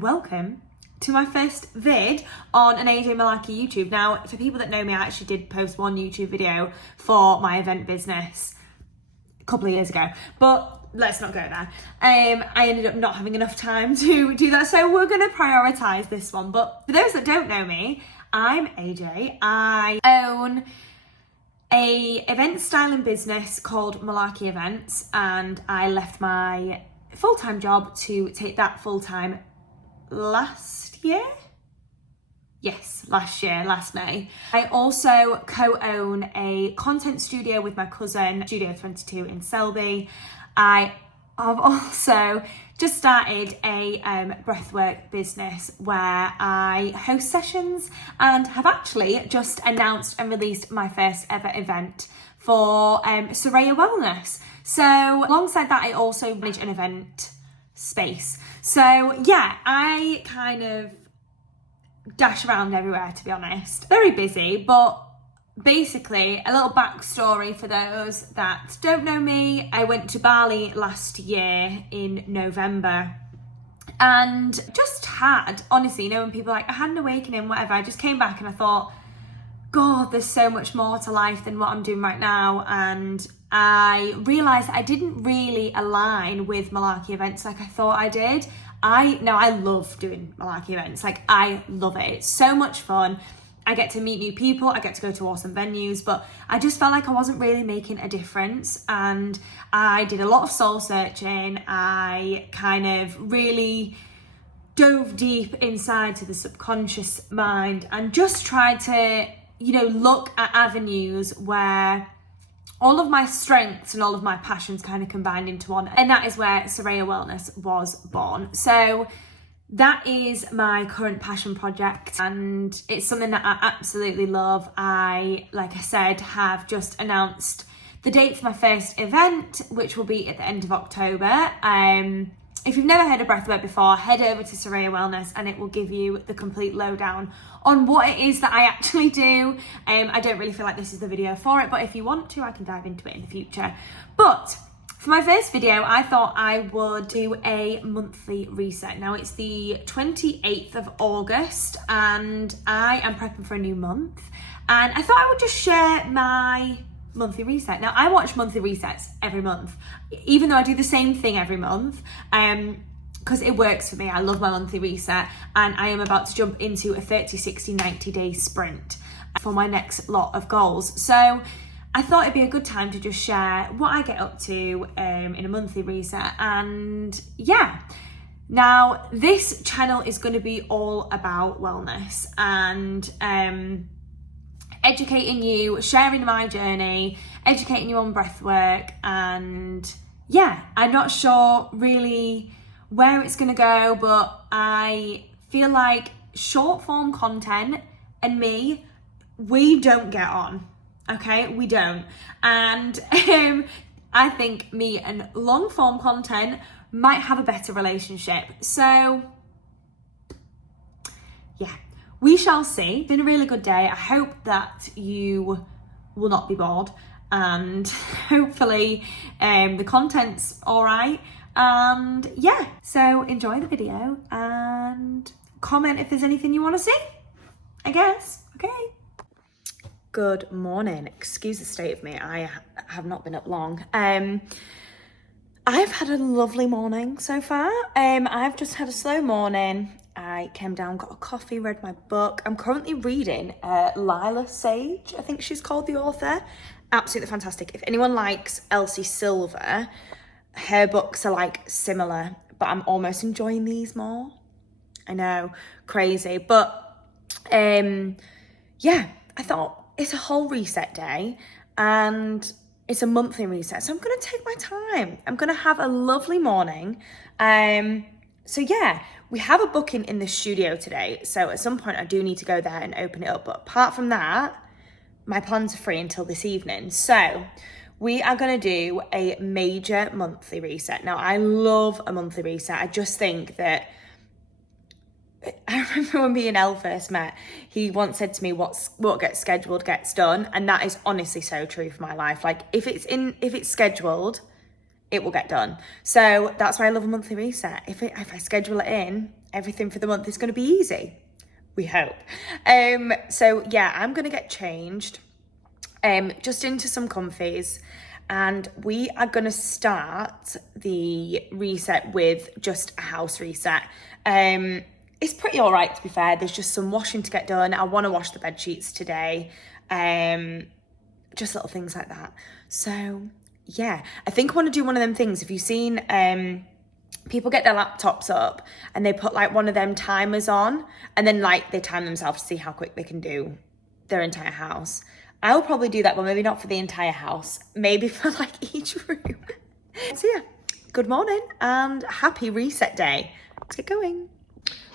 Welcome to my first vid on an AJ Malarkey YouTube. Now, for people that know me, I actually did post one YouTube video for my event business a couple of years ago, but let's not go there. I ended up not having enough time to do that, so we're going to prioritise this one. But for those that don't know me, I'm AJ. I own a event styling business called Malarkey Events, and I left my full-time job to take that full-time last year? Yes, last May. I also co-own a content studio with my cousin, Studio 22 in Selby. I have also just started a breathwork business where I host sessions, and have actually just announced and released my first ever event for Soraya Wellness. So alongside that, I also manage an event space. So yeah, I kind of dash around everywhere, to be honest. Very busy, but basically a little backstory for those that don't know me. I went to Bali last year in November and just had, honestly, you know, when people are like, I had an awakening, whatever, I just came back and I thought, God, there's so much more to life than what I'm doing right now. And I realised I didn't really align with Malarkey Events like I thought I did. I love doing Malarkey Events. Like, I love it. It's so much fun. I get to meet new people. I get to go to awesome venues, but I just felt like I wasn't really making a difference. And I did a lot of soul searching. I kind of really dove deep inside to the subconscious mind and just tried to, you know, look at avenues where all of my strengths and all of my passions kind of combined into one. And that is where Soraya Wellness was born. So that is my current passion project, and it's something that I absolutely love. Like I said, have just announced the date for my first event, which will be at the end of October. If you've never heard of breathwork before, head over to Soraya Wellness and it will give you the complete lowdown on what it is that I actually do. I don't really feel like this is the video for it, but if you want to, I can dive into it in the future. But for my first video, I thought I would do a monthly reset. Now it's the 28th of August and I am prepping for a new month. And I thought I would just share my monthly reset. Now, I watch monthly resets every month, even though I do the same thing every month, because it works for me. I love my monthly reset, and I am about to jump into a 30, 60, 90 day sprint for my next lot of goals. So I thought it'd be a good time to just share what I get up to in a monthly reset. And yeah, now this channel is going to be all about wellness and educating you, sharing my journey, educating you on breathwork. And yeah, I'm not sure really where it's going to go, but I feel like short form content and me, we don't get on. Okay, we don't. And I think me and long form content might have a better relationship. So yeah, we shall see. Been a really good day. I hope that you will not be bored, and hopefully the content's all right. And yeah, so enjoy the video and comment if there's anything you want to see, I guess. Okay. Good morning. Excuse the state of me. I have not been up long. I've had a lovely morning so far. I've just had a slow morning. I came down, got a coffee, read my book. I'm currently reading Lila Sage, I think she's called, the author. Absolutely fantastic. If anyone likes Elsie Silver, her books are like similar, but I'm almost enjoying these more. I know, crazy. But yeah, I thought it's a whole reset day and it's a monthly reset. So I'm going to take my time. I'm going to have a lovely morning. So yeah, we have a booking in the studio today. So at some point I do need to go there and open it up. But apart from that, my plans are free until this evening. So we are going to do a major monthly reset. Now, I love a monthly reset. I just think that, I remember when me and Elle first met, he once said to me, what gets scheduled gets done. And that is honestly so true for my life. Like if it's scheduled, it will get done. So that's why I love a monthly reset. If I schedule it in, everything for the month is going to be easy. We hope. So yeah, I'm going to get changed just into some comfies, and we are going to start the reset with just a house reset. It's pretty all right, to be fair. There's just some washing to get done. I want to wash the bed sheets today. Just little things like that. So yeah, I think I want to do one of them things. Have you seen people get their laptops up and they put like one of them timers on, and then like they time themselves to see how quick they can do their entire house? I'll probably do that, but maybe not for the entire house. Maybe for like each room. So yeah, good morning and happy reset day. Let's get going.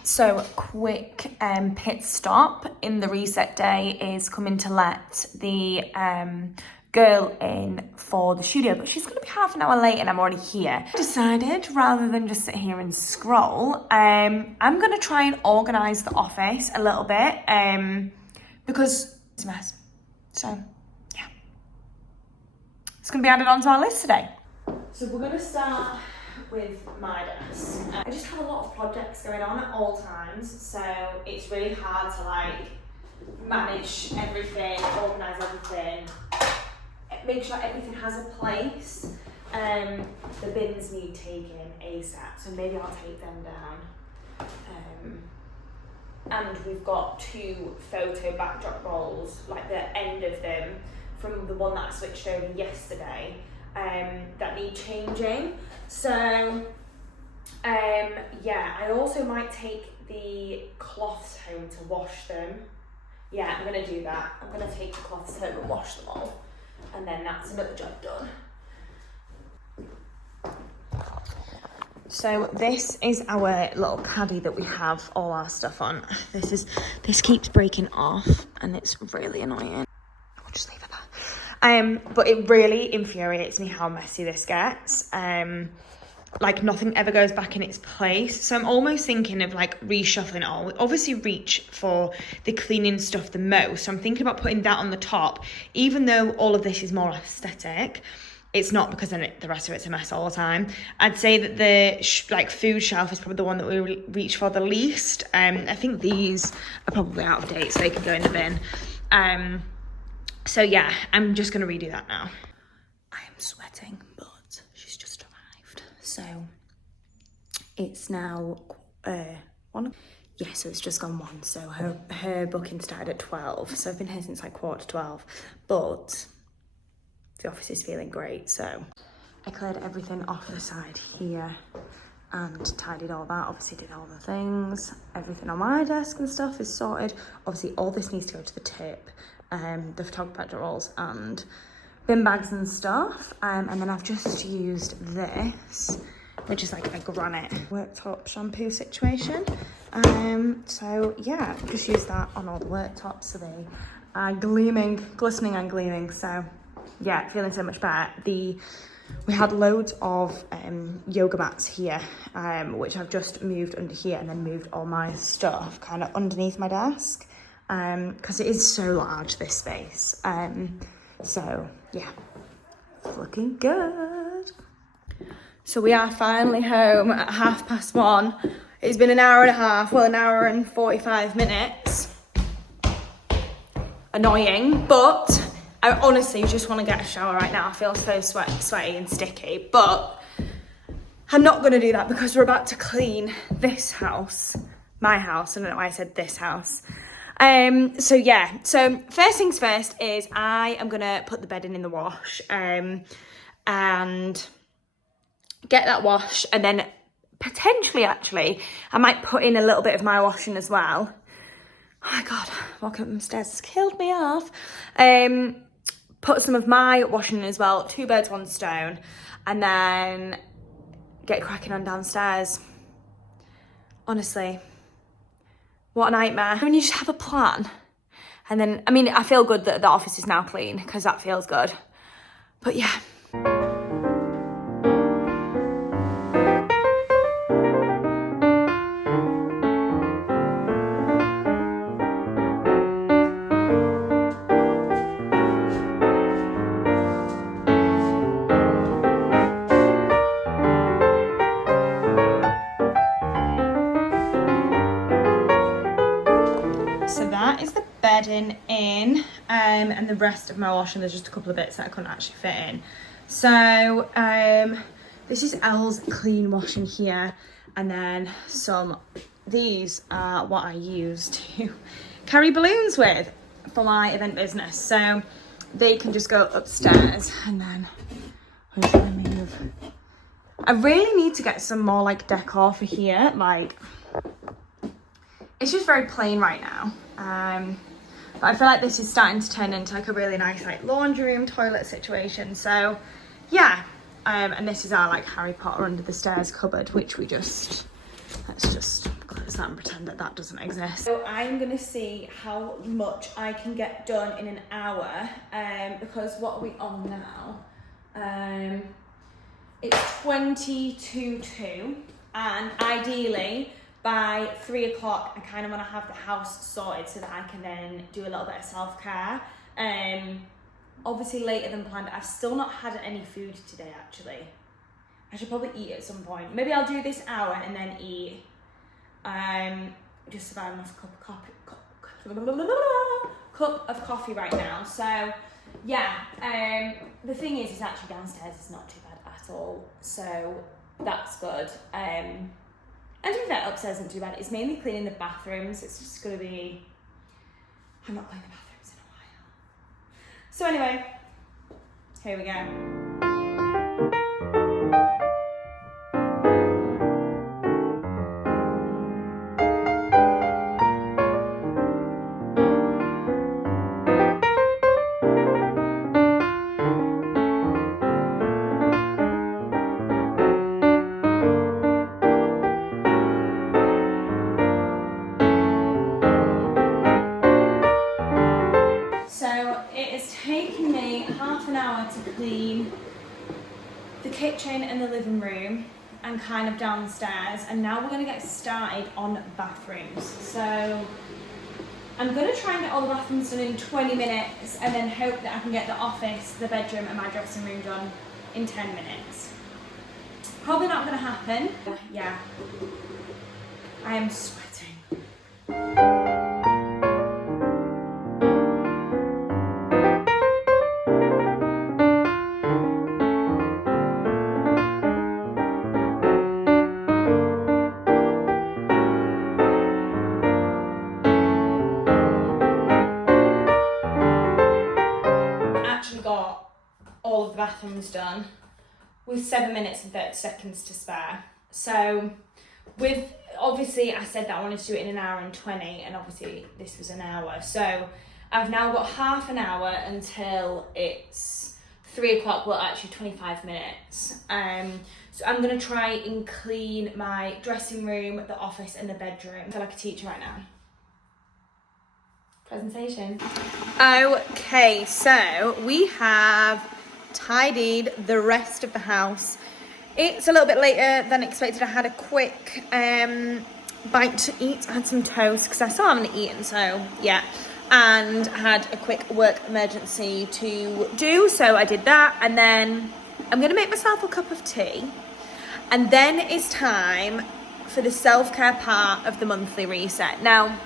So quick pit stop in the reset day is coming to let the girl in for the studio, but she's going to be half an hour late and I'm already here. I decided rather than just sit here and scroll, I'm going to try and organise the office a little bit because it's a mess. So yeah, it's going to be added onto our list today. So we're going to start with my desk. I just have a lot of projects going on at all times, so it's really hard to like manage everything, organise everything, make sure everything has a place. The bins need taking ASAP, so maybe I'll take them down. And we've got 2 photo backdrop rolls, like the end of them from the one that I switched over yesterday, that need changing. So yeah, I also might take the cloths home to wash them. Yeah, I'm gonna do that. I'm gonna take the cloths home and wash them all, and then that's another job done. So this is our little caddy that we have all our stuff on. This keeps breaking off and it's really annoying. I'll just leave it there. But it really infuriates me how messy this gets. Like nothing ever goes back in its place. So I'm almost thinking of like reshuffling it all. We obviously reach for the cleaning stuff the most. So I'm thinking about putting that on the top, even though all of this is more aesthetic. It's not, because then the rest of it's a mess all the time. I'd say that the like food shelf is probably the one that we reach for the least. I think these are probably out of date, so they can go in the bin. So yeah, I'm just gonna redo that now. I am sweating, but she's just arrived. So it's now 1. Yeah, so it's just gone 1. So her booking started at 12. So I've been here since like 11:45. But the office is feeling great, so I cleared everything off the side here and tidied all that. Obviously did all the things. Everything on my desk and stuff is sorted. Obviously all this needs to go to the tip, the photographer rolls and bin bags and stuff. And then I've just used this, which is like a granite worktop shampoo situation. So yeah, just use that on all the worktops so they are glistening and gleaming. So yeah, feeling so much better. We had loads of yoga mats here, which I've just moved under here and then moved all my stuff kind of underneath my desk, because it is so large, this space. So yeah, it's looking good. So we are finally home at 1:30. It's been an hour and a half, well, an hour and 45 minutes. Annoying, but I honestly just want to get a shower right now. I feel so sweaty and sticky, but I'm not going to do that because we're about to clean this house, my house. I don't know why I said this house. So yeah, so first things first is I am going to put the bedding in the wash and get that washed, and then potentially actually I might put in a little bit of my washing as well. Oh my God, walking up the stairs has killed me off. Put some of my washing in as well, 2 birds, 1 stone, and then get cracking on downstairs. Honestly, what a nightmare. When you just have a plan. And then, I mean, I feel good that the office is now clean because that feels good. But yeah. So that is the bedding in, and the rest of my washing, there's just a couple of bits that I couldn't actually fit in. So this is Elle's clean washing here, and then these are what I use to carry balloons with for my event business. So they can just go upstairs, and then I'm just gonna move. I really need to get some more like decor for here, like it's just very plain right now. But I feel like this is starting to turn into like a really nice like laundry room, toilet situation. So yeah, and this is our like Harry Potter under the stairs cupboard, which let's just close that and pretend that that doesn't exist. So I'm gonna see how much I can get done in an hour, because what are we on now? It's 20 to 2, and ideally by 3 o'clock, I kind of want to have the house sorted so that I can then do a little bit of self-care. Obviously later than planned. I've still not had any food today, actually. I should probably eat at some point. Maybe I'll do this hour and then eat. Just about enough cup of coffee right now. So yeah, the thing is, it's actually downstairs. It's not too bad at all. So that's good. And to be fair, upstairs isn't too bad. It's mainly cleaning the bathrooms. It's just going to be... I'm not cleaning the bathrooms in a while. So anyway, here we go. To clean the kitchen and the living room and kind of downstairs, and now we're going to get started on bathrooms. So I'm going to try and get all the bathrooms done in 20 minutes and then hope that I can get the office, the bedroom and my dressing room done in 10 minutes. Probably not going to happen. Yeah, I am sweating. Got all of the bathrooms done with 7 minutes and 30 seconds to spare. So with, obviously I said that I wanted to do it in an hour and 20, and obviously this was an hour. So I've now got half an hour until it's 3 o'clock, well actually 25 minutes. So I'm gonna try and clean my dressing room, the office and the bedroom. I feel like a teacher right now. Presentation. Okay, so we have tidied the rest of the house. It's a little bit later than expected. I had a quick bite to eat. I had some toast because I still haven't eaten, so yeah. And had a quick work emergency to do, so I did that. And then I'm gonna make myself a cup of tea. And then it's time for the self-care part of the monthly reset. Now,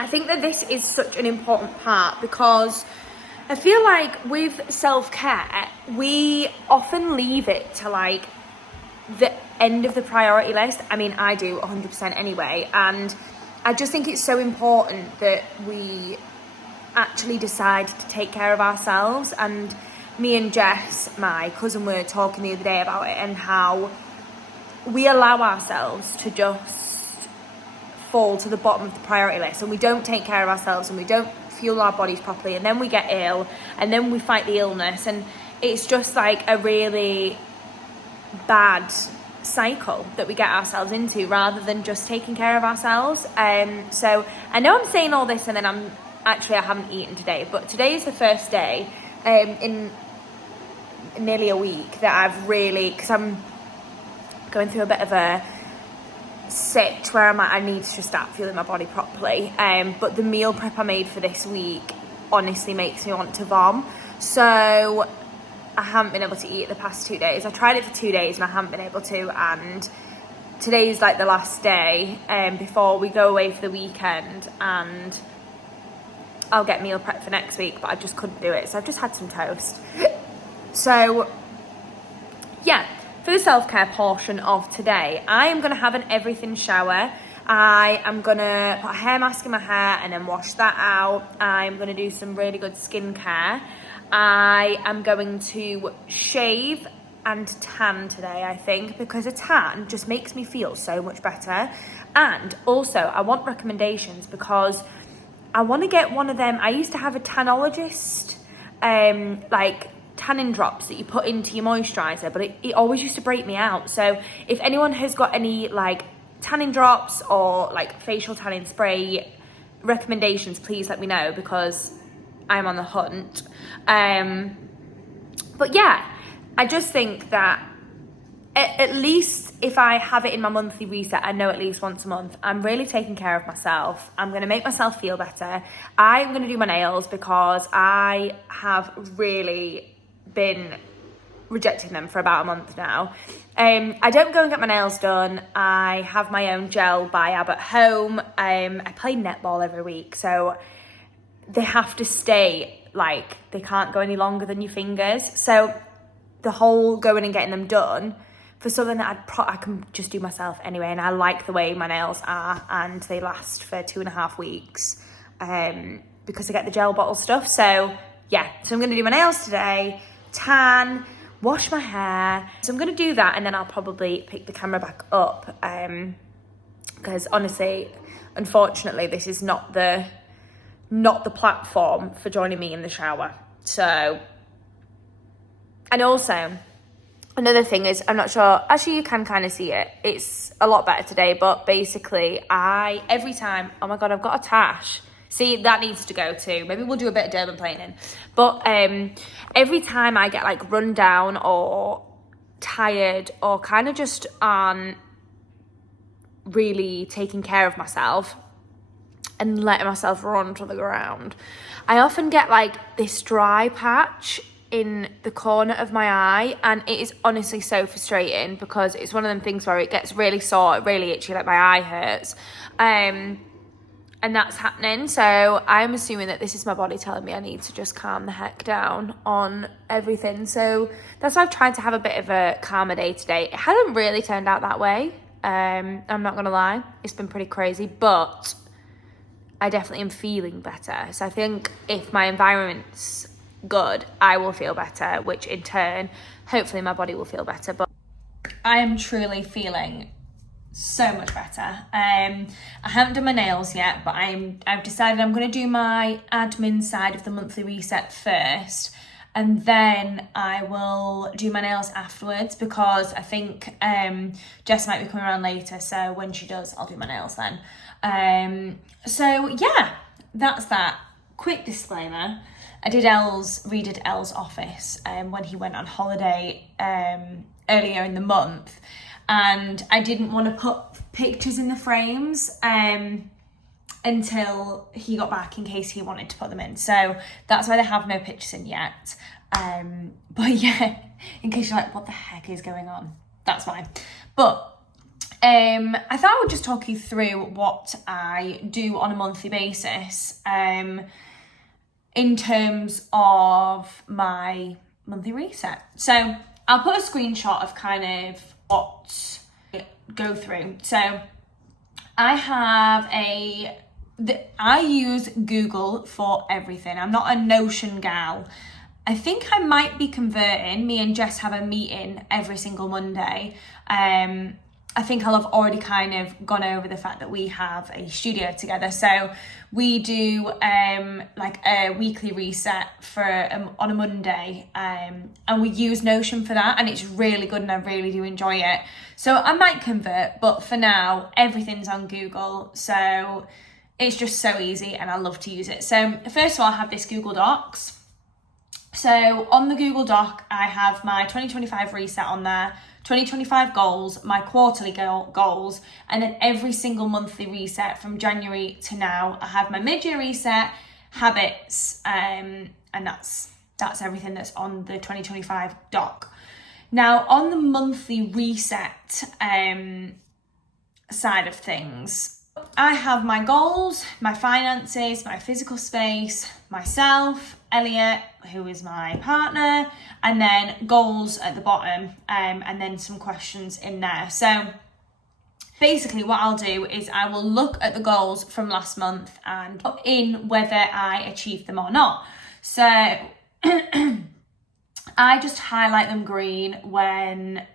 I think that this is such an important part because I feel like with self-care, we often leave it to like the end of the priority list. I mean, I do 100% anyway. And I just think it's so important that we actually decide to take care of ourselves. And me and Jess, my cousin, were talking the other day about it and how we allow ourselves to just fall to the bottom of the priority list, and we don't take care of ourselves and we don't fuel our bodies properly, and then we get ill and then we fight the illness, and it's just like a really bad cycle that we get ourselves into rather than just taking care of ourselves. So I know I'm saying all this and then I haven't eaten today, but today is the first day in nearly a week that I've really, because I'm going through a bit of a sit where I'm like, I need to just start feeling my body properly. But the meal prep I made for this week honestly makes me want to vom. So I haven't been able to eat the past 2 days. I tried it for 2 days and I haven't been able to, and today's like the last day before we go away for the weekend, and I'll get meal prep for next week, but I just couldn't do it, so I've just had some toast. So yeah, for the self-care portion of today, I am going to have an everything shower. I am going to put a hair mask in my hair and then wash that out. I'm going to do some really good skincare. I am going to shave and tan today, I think, because a tan just makes me feel so much better. And also, I want recommendations because I want to get one of them. I used to have a tanologist, like tanning drops that you put into your moisturiser, but it always used to break me out. So if anyone has got any like tanning drops or like facial tanning spray recommendations, please let me know because I'm on the hunt. But yeah, I just think that at least if I have it in my monthly reset, I know at least once a month, I'm really taking care of myself. I'm going to make myself feel better. I'm going to do my nails because I have really been rejecting them for about a month now. I don't go and get my nails done. I have my own gel by Abbott Home. I play netball every week, so they have to stay, like, they can't go any longer than your fingers. So the whole going and getting them done for something that I can just do myself anyway, and I like the way my nails are, and they last for 2.5 weeks because I get the gel bottle stuff. So yeah, so I'm going to do my nails today, tan, wash my hair. So I'm going to do that, and then I'll probably pick the camera back up because honestly, unfortunately, this is not the platform for joining me in the shower. So, and also another thing is, I'm not sure, actually you can kind of see it, it's a lot better today, but basically every time, oh my god, I've got a tash, see, that needs to go too, maybe we'll do a bit of dermaplaning, but every time I get like run down or tired or kind of just really taking care of myself and letting myself run to the ground, I often get like this dry patch in the corner of my eye, and it is honestly so frustrating because it's one of them things where it gets really sore, really itchy, like my eye hurts, and that's happening. So I'm assuming that this is my body telling me I need to just calm the heck down on everything. So that's why I've tried to have a bit of a calmer day today. It hasn't really turned out that way, I'm not gonna lie, it's been pretty crazy, but I definitely am feeling better. So I think if my environment's good, I will feel better, which in turn, hopefully my body will feel better. But I am truly feeling so much better. I haven't done my nails yet, but I've decided I'm going to do my admin side of the monthly reset first, and then I will do my nails afterwards because I think Jess might be coming around later, so when she does, I'll do my nails then. So yeah, that's that. Quick disclaimer, I did redid Elle's office when he went on holiday earlier in the month, and I didn't want to put pictures in the frames until he got back in case he wanted to put them in. So that's why they have no pictures in yet. But yeah, in case you're like, what the heck is going on? That's why. But I thought I would just talk you through what I do on a monthly basis in terms of my monthly reset. So I'll put a screenshot of kind of what I go through. So I use Google for everything. I'm not a Notion gal. I think I might be converting. Me and Jess have a meeting every single Monday. I think I'll have already kind of gone over the fact that we have a studio together. So we do like a weekly reset for on a Monday, and we use Notion for that, and it's really good and I really do enjoy it. So I might convert, but for now everything's on Google, so it's just so easy and I love to use it. So first of all, I have this Google Docs. So on the Google Doc, I have my 2025 reset on there, 2025 goals, my quarterly goals, and then every single monthly reset from January to now. I have my mid-year reset, habits, and that's everything that's on the 2025 doc. Now, on the monthly reset side of things, I have my goals, my finances, my physical space, myself, Elliot, who is my partner, and then goals at the bottom, and then some questions in there. So basically what I'll do is I will look at the goals from last month and put in whether I achieved them or not. So I just highlight them green when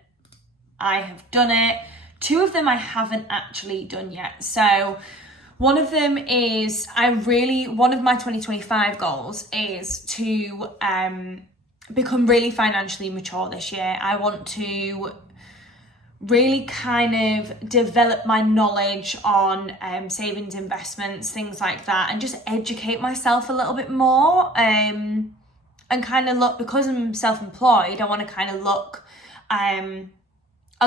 I have done it. 2 of them I haven't actually done yet. So one of them is, one of my 2025 goals is to become really financially mature this year. I want to really kind of develop my knowledge on savings, investments, things like that, and just educate myself a little bit more, and kind of look, because I'm self-employed, I want to kind of look a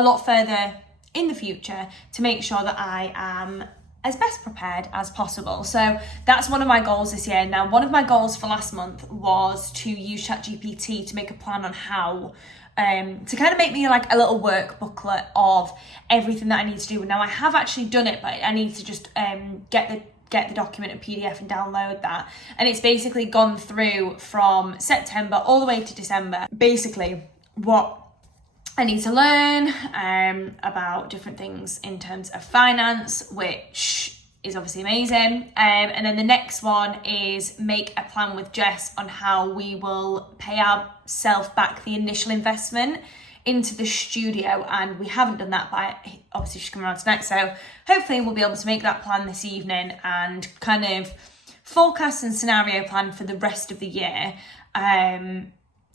lot further in the future to make sure that I am as best prepared as possible. So that's one of my goals this year. Now, one of my goals for last month was to use ChatGPT to make a plan on how to kind of make me like a little work booklet of everything that I need to do. Now, I have actually done it, but I need to just get the document in PDF and download that. And it's basically gone through from September all the way to December, basically what I need to learn about different things in terms of finance, which is obviously amazing. And then the next one is make a plan with Jess on how we will pay ourselves back the initial investment into the studio. And we haven't done that, but obviously she's coming around tonight. So hopefully we'll be able to make that plan this evening and kind of forecast and scenario plan for the rest of the year.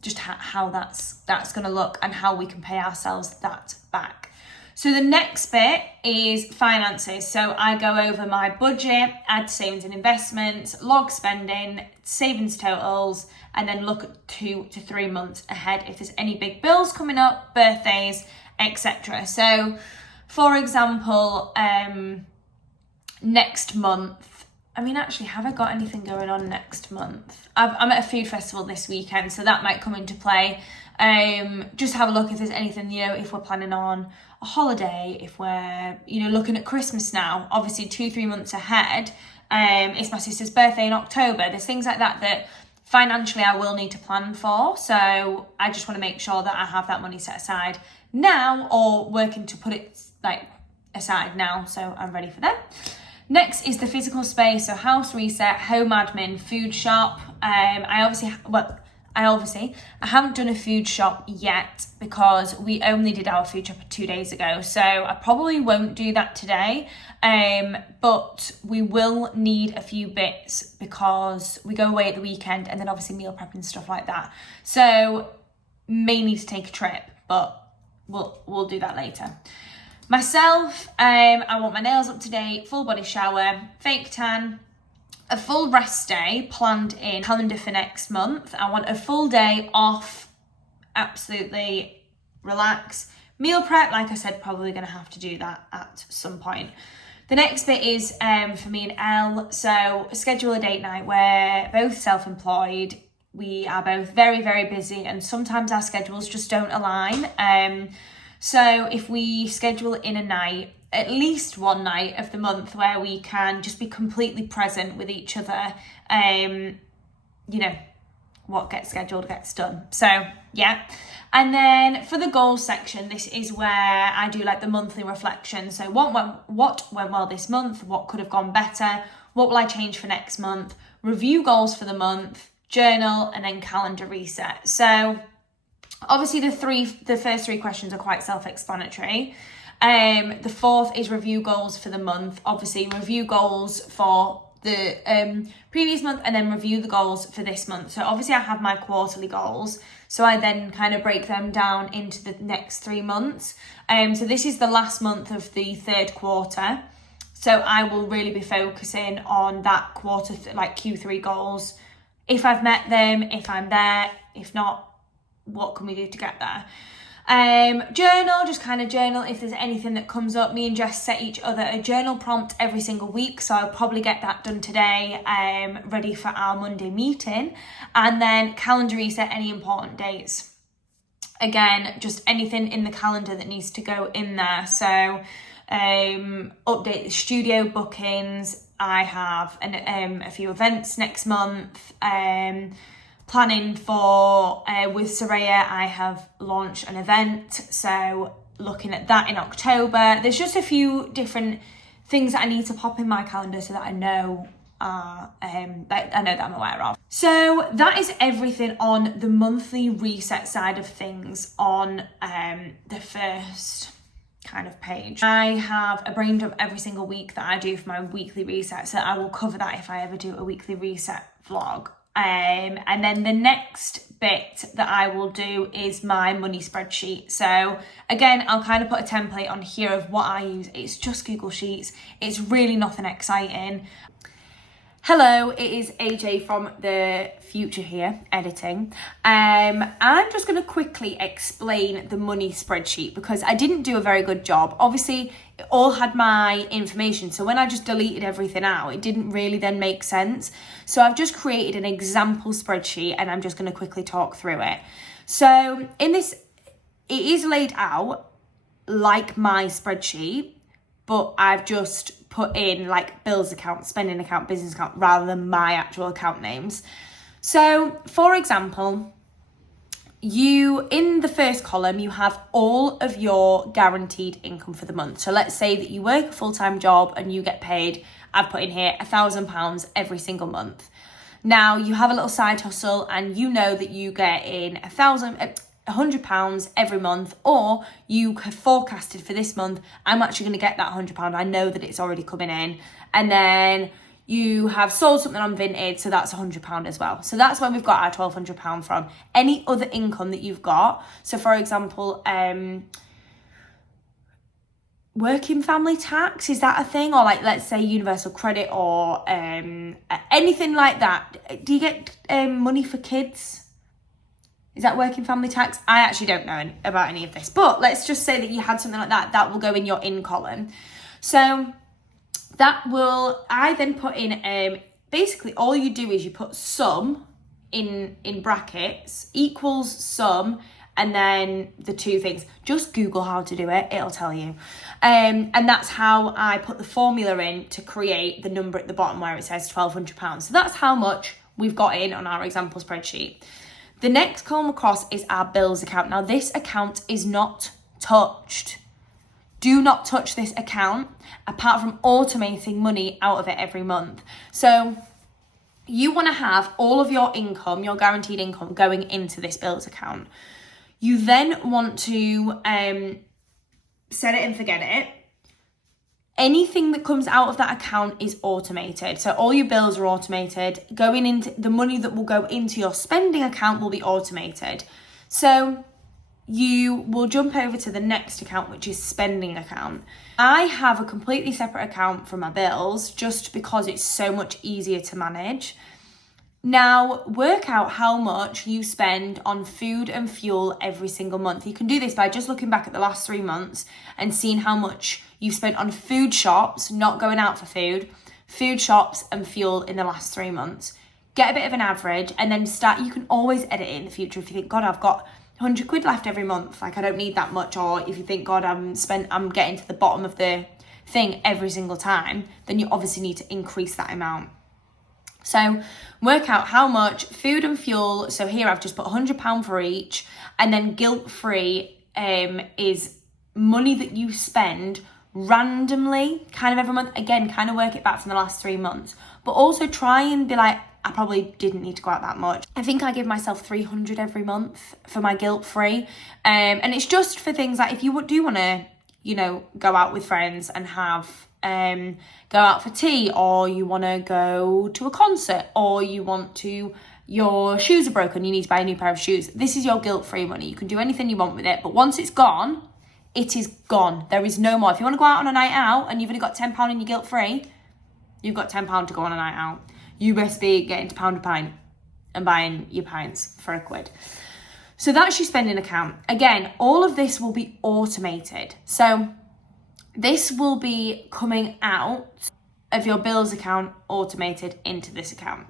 Just how that's going to look and how we can pay ourselves that back. So the next bit is finances. So I go over my budget, add savings and investments, log spending, savings totals, and then look at 2 to 3 months ahead if there's any big bills coming up, birthdays, etc. So for example, next month, actually, have I got anything going on next month? I'm at a food festival this weekend, so that might come into play. Just have a look if there's anything, if we're planning on a holiday, if we're, looking at Christmas now, obviously 2-3 months ahead. It's my sister's birthday in October. There's things like that financially I will need to plan for. So I just want to make sure that I have that money set aside now, or working to put it aside now, so I'm ready for that. Next is the physical space, so house reset, home admin, food shop. I haven't done a food shop yet because we only did our food shop 2 days ago. So I probably won't do that today, but we will need a few bits because we go away at the weekend and then obviously meal prep and stuff like that. So may need to take a trip, but we'll do that later. Myself, I want my nails up to date, full body shower, fake tan, a full rest day planned in calendar for next month. I want a full day off, absolutely relax. Meal prep, like I said, probably going to have to do that at some point. The next bit is for me and Elle, so schedule a date night. We're both self-employed. We are both very, very busy and sometimes our schedules just don't align. So if we schedule in a night, at least one night of the month where we can just be completely present with each other, what gets scheduled gets done. So yeah. And then for the goals section, this is where I do like the monthly reflection. So what went well this month? What could have gone better? What will I change for next month? Review goals for the month, journal, and then calendar reset. So Obviously, the first three questions are quite self-explanatory. The fourth is review goals for the month. Obviously, review goals for the previous month and then review the goals for this month. So obviously I have my quarterly goals. So I then kind of break them down into the next 3 months. So this is the last month of the third quarter. So I will really be focusing on that quarter, like Q3 goals. If I've met them, if I'm there, if not, what can we do to get there? Journal, just kind of journal if there's anything that comes up. Me and Jess set each other a journal prompt every single week, so I'll probably get that done today, ready for our Monday meeting. And then calendar reset any important dates. Again, just anything in the calendar that needs to go in there. So update the studio bookings. I have a few events next month. Planning for, with Soraya, I have launched an event, so looking at that in October. There's just a few different things that I need to pop in my calendar so that I know that I'm aware of. So that is everything on the monthly reset side of things on the first kind of page. I have a brain dump every single week that I do for my weekly reset, so I will cover that if I ever do a weekly reset vlog. And then the next bit that I will do is my money spreadsheet. So again, I'll kind of put a template on here of what I use. It's just Google Sheets. It's really nothing exciting. Hello, it is AJ from the future here, editing. I'm just going to quickly explain the money spreadsheet because I didn't do a very good job. Obviously, it all had my information, so when I just deleted everything out, it didn't really then make sense. So I've just created an example spreadsheet and I'm just going to quickly talk through it. So in this, it is laid out like my spreadsheet, but I've just put in like bills account, spending account, business account, rather than my actual account names. So for example, in the first column, you have all of your guaranteed income for the month. So let's say that you work a full-time job and you get paid, I've put in here £1,000 every single month. Now you have a little side hustle and you know that you get in £100 every month, or you have forecasted for this month, I'm actually going to get that £100. I know that it's already coming in. And then you have sold something on Vinted, so that's £100 as well. So that's where we've got our £1,200 from. Any other income that you've got, so for example, working family tax, is that a thing? Or like, let's say universal credit or anything like that. Do you get money for kids? Is that working family tax? I actually don't know about any of this, but let's just say that you had something like that. That will go in your in column. So I then put in, basically all you do is you put sum in brackets, equals sum, and then the two things. Just Google how to do it, it'll tell you. And that's how I put the formula in to create the number at the bottom where it says £1,200. So that's how much we've got in on our example spreadsheet. The next column across is our bills account. Now this account is not touched. Do not touch this account apart from automating money out of it every month. So you want to have all of your income, your guaranteed income, going into this bills account. You then want to set it and forget it. Anything that comes out of that account is automated. So all your bills are automated. Going into the money that will go into your spending account will be automated. So you will jump over to the next account, which is spending account. I have a completely separate account for my bills just because it's so much easier to manage. Now, work out how much you spend on food and fuel every single month. You can do this by just looking back at the last 3 months and seeing how much you've spent on food shops, not going out for food shops and fuel in the last 3 months. Get a bit of an average and then you can always edit it in the future if you think, God, I've got 100 quid left every month, like I don't need that much. Or if you think, God, I'm getting to the bottom of the thing every single time, then you obviously need to increase that amount. So work out how much food and fuel. So here I've just put £100 for each, and then guilt-free is money that you spend randomly kind of every month. Again, kind of work it back from the last 3 months, but also try and be like, I I probably didn't need to go out that much. I think I give myself 300 every month for my guilt-free. And it's just for things like if you do want to, you know, go out with friends and have, go out for tea, or you want to go to a concert, or you want to, your shoes are broken, you need to buy a new pair of shoes. This is your guilt-free money. You can do anything you want with it, but once it's gone, it is gone. There is no more. If you want to go out on a night out and you've only got £10 in your guilt-free, you've got £10 to go on a night out. You best be getting to pound a pint and buying your pints for £1. So that's your spending account. Again, all of this will be automated. So this will be coming out of your bills account, automated into this account.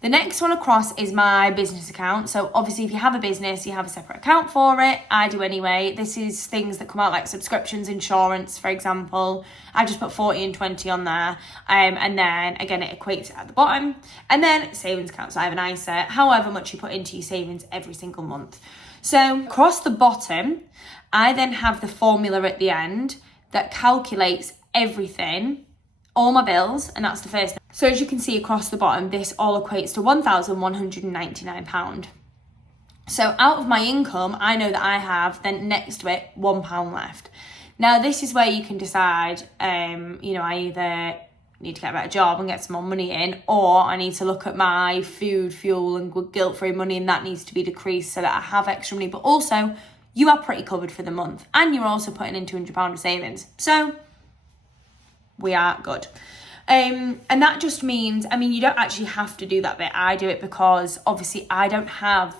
The next one across is my business account. So obviously if you have a business, you have a separate account for it. I do anyway. This is things that come out like subscriptions, insurance, for example. I just put 40 and 20 on there. And then again, it equates it at the bottom. And then savings account. So I have an ISA, however much you put into your savings every single month. So across the bottom, I then have the formula at the end that calculates everything, all my bills, and that's the first thing. So as you can see across the bottom, this all equates to £1,199. So out of my income, I know that I have then next to it £1 left. Now this is where you can decide, you know, I either need to get a better job and get some more money in, or I need to look at my food, fuel and guilt-free money, and that needs to be decreased so that I have extra money. But also, you are pretty covered for the month, and you're also putting in £200 of savings. So we are good. And that just means, I mean, you don't actually have to do that bit. I do it because obviously I don't have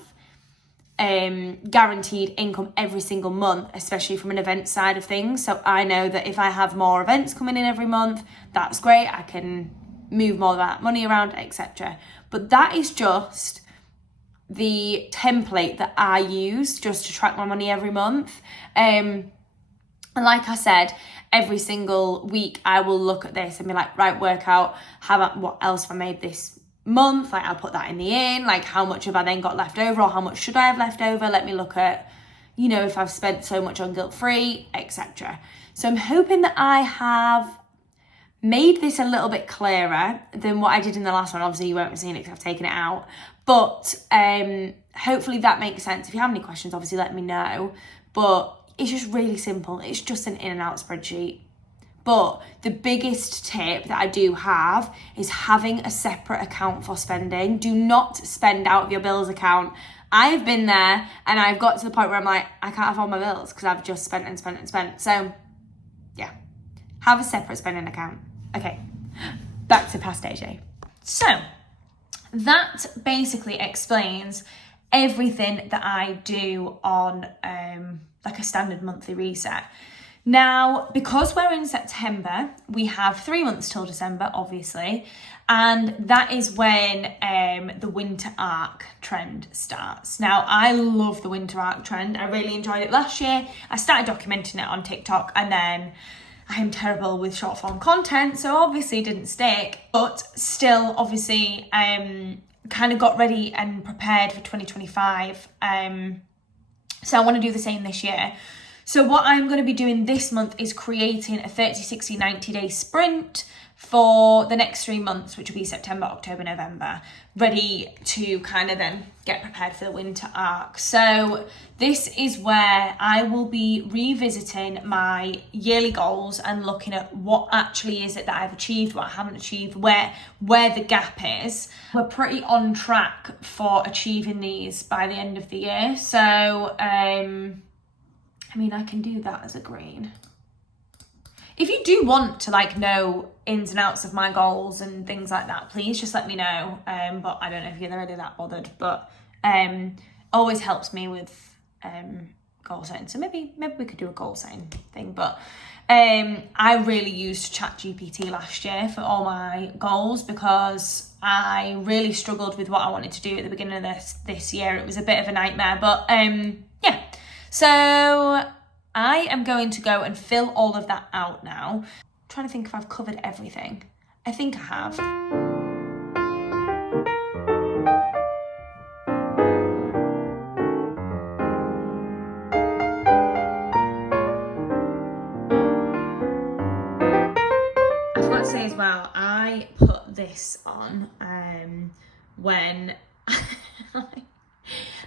guaranteed income every single month, especially from an event side of things. So I know that if I have more events coming in every month, that's great. I can move more of that money around, etc. But that is just the template that I use just to track my money every month. And like I said, every single week I will look at this and be like, right, work out what else have I made this month. Like I'll put that in the in, like how much have I then got left over, or how much should I have left over? Let me look at, you know, if I've spent so much on guilt-free, etc. So I'm hoping that I have made this a little bit clearer than what I did in the last one. Obviously you won't have seen it because I've taken it out, but hopefully that makes sense. If you have any questions, obviously let me know. But it's just really simple. It's just an in and out spreadsheet. But the biggest tip that I do have is having a separate account for spending. Do not spend out of your bills account. I've been there and I've got to the point where I'm like, I can't afford my bills because I've just spent and spent and spent. So yeah, have a separate spending account. Okay, back to past AJ. So that basically explains everything that I do on like a standard monthly reset. Now, because we're in September, we have 3 months till December, obviously, and that is when the winter arc trend starts. Now, I love the winter arc trend. I really enjoyed it last year. I started documenting it on TikTok, and then I am terrible with short form content, so obviously didn't stick, but still, obviously, kind of got ready and prepared for 2025. So I want to do the same this year. So what I'm going to be doing this month is creating a 30, 60, 90-day sprint for the next 3 months, which will be September, October, November, ready to kind of then get prepared for the winter arc. So this is where I will be revisiting my yearly goals and looking at what actually is it that I've achieved, what I haven't achieved, where the gap is. We're pretty on track for achieving these by the end of the year. So, I mean, I can do that as a green. If you do want to like know ins and outs of my goals and things like that, please just let me know. But I don't know if you're really that bothered, but always helps me with goal setting. So maybe we could do a goal setting thing. But I really used ChatGPT last year for all my goals because I really struggled with what I wanted to do at the beginning of this year. It was a bit of a nightmare, but yeah. So I am going to go and fill all of that out now. I'm trying to think if I've covered everything. I think I have. I forgot to say as well, I put this on when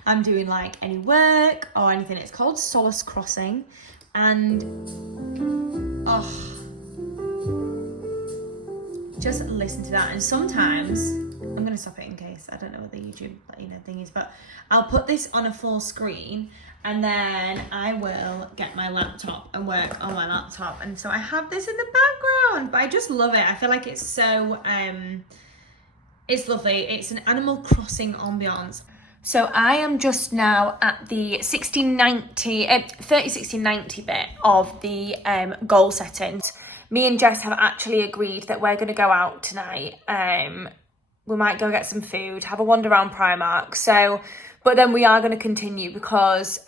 I'm doing like any work or anything. It's called Solace Crossing, and just listen to that. And sometimes I'm gonna stop it in case I don't know what the YouTube thing is, but I'll put this on a full screen and then I will get my laptop and work on my laptop. And so I have this in the background, but I just love it. I feel like it's so it's lovely. It's an Animal Crossing ambiance. So I am just now at the 30-60-90 bit of the goal settings. Me and Jess have actually agreed that we're going to go out tonight. We might go get some food, have a wander around Primark. But then we are going to continue because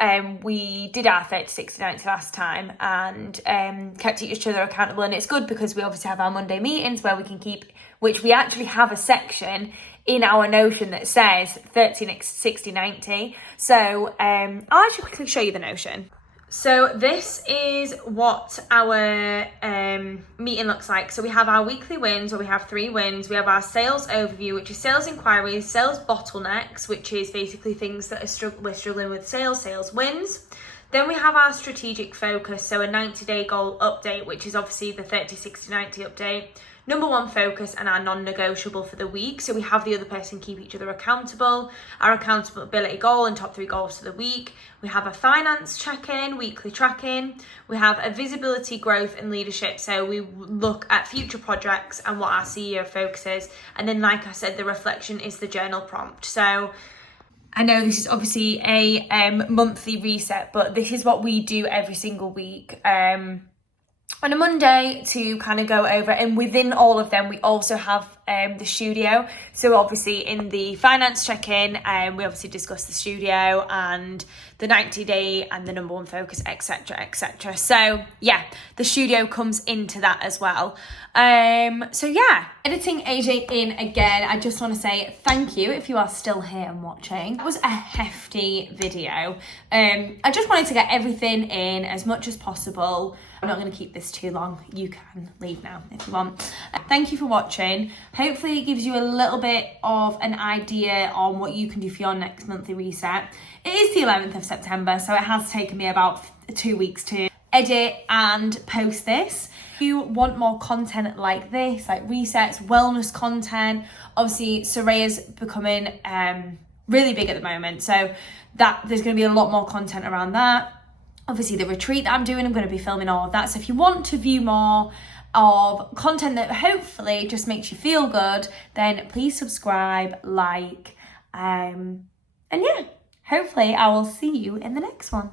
we did our 30-60-90 last time and kept each other accountable. And it's good because we obviously have our Monday meetings where we can which we actually have a section in our Notion that says 30-60-90. So I'll actually quickly show you the Notion. So this is what our meeting looks like. So we have our weekly wins, where we have 3 wins. We have our sales overview, which is sales inquiries, sales bottlenecks, which is basically things that we're struggling with, sales wins. Then we have our strategic focus, so a 90-day goal update, which is obviously the 30-60-90 update. Number 1 focus and our non-negotiable for the week. So we have the other person keep each other accountable, our accountability goal and top 3 goals for the week. We have a finance check-in, weekly tracking. We have a visibility, growth and leadership. So we look at future projects and what our CEO focuses. And then, like I said, the reflection is the journal prompt. So I know this is obviously a monthly reset, but this is what we do every single week. On a Monday to kind of go over, and within all of them we also have the studio. So obviously in the finance check-in we obviously discuss the studio and the 90-day and the number 1 focus, etc. So yeah, the studio comes into that as well. So yeah, editing AJ in again. I just want to say thank you if you are still here and watching. It was a hefty video. I just wanted to get everything in as much as possible. I'm not going to keep this too long. You can leave now if you want. Thank you for watching. Hopefully it gives you a little bit of an idea on what you can do for your next monthly reset. It is the 11th of September, so it has taken me about 2 weeks to edit and post this. If you want more content like this, like resets, wellness content, obviously Soraya's becoming really big at the moment, so that there's going to be a lot more content around that. Obviously the retreat that I'm doing, I'm going to be filming all of that. So if you want to view more of content that hopefully just makes you feel good, then please subscribe, like, and yeah, hopefully I will see you in the next one.